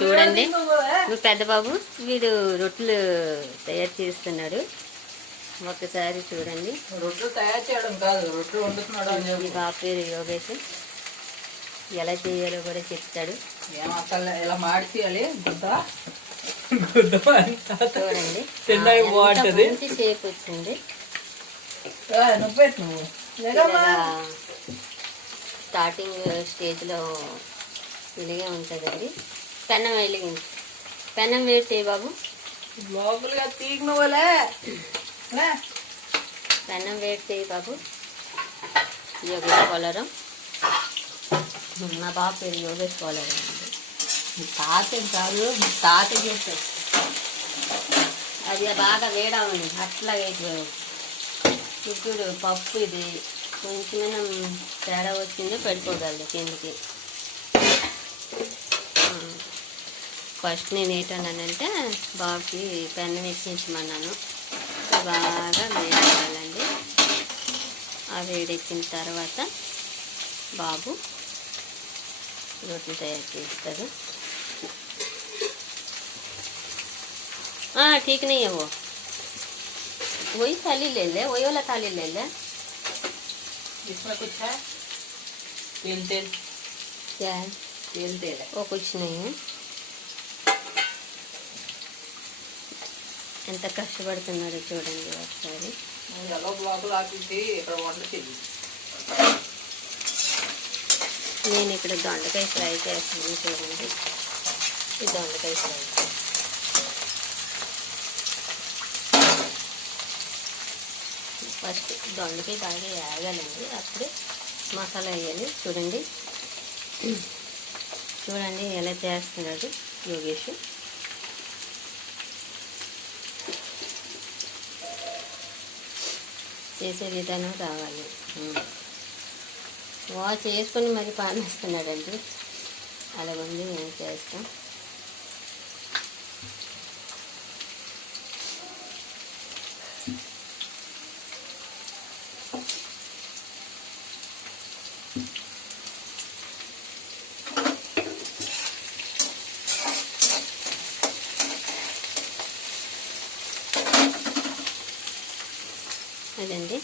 చూడండి పెద్ద బాబు వీడు రొట్టెలు తయారు చేస్తున్నాడు. ఒకసారి చూడండి. రొట్టెలు తయారు చేయడం కాదు, రొట్టెలు వండుతున్నాడు. ఈ బాబు పేరు యోగేష్. ఎలా చేయాలో కూడా చెప్తాడు. అసలు ఎలా మార్చేయాలి చూడండి మంచి షేప్ వచ్చింది. స్టార్టింగ్ స్టేజ్లో ఇలాగే ఉంటుందండి. పెన్నం వెలిగించి పెన్నం వేడి చేయి బాబు. లోపలిగా తీగనవలే పెన్నం వేడి చేయి బాబు. యోగేష్ పోలరం. మా బాబు పేరు యోగేష్ పోలరం అండి. తాత కాదు, తాత చేస్తాడు. అది బాగా వేడవండి. అట్లాగే ఇప్పుడు పప్పు ఇది కొంచెమైనా తేడా వచ్చిందో పడిపోగలదు కిందకి. ఫస్ట్ నేను ఏంటన్నానంటే బాబుకి పెన్ను ఎక్కించమన్నాను. బాగా వేడెక్కాలండి. ఆ వేడెక్కిన తర్వాత బాబు రొట్టెలు తయారు చేస్తారు. ठीक नहीं है वो, वही थाली ले ले, वही वाला थाली ले ले. इसमें कुछ है? तेल तेल क्या है? तेल तेल है. वो कुछ नहीं है. ఎంత కష్టపడుతున్నారో చూడండి ఒకసారి. ఎలా బ్లాకులు ఆపేసి ఇక్కడ వంట చేయి. నేను ఇక్కడ దొండకాయ ఫ్రై చేస్తాను చూడండి. ఈ దొండకాయ ఫ్రై ఫస్ట్ దొండకాయ బాగా వేగాలండి. అప్పుడే మసాలా వేయాలి. చూడండి చూడండి ఎలా చేస్తున్నాడు యోగేష్. చేసే విధానం కావాలి. వాచ్ చేసుకొని మరి పానేస్తున్నాడండి. అలాగుంది నేను చేస్తాం. అదండి.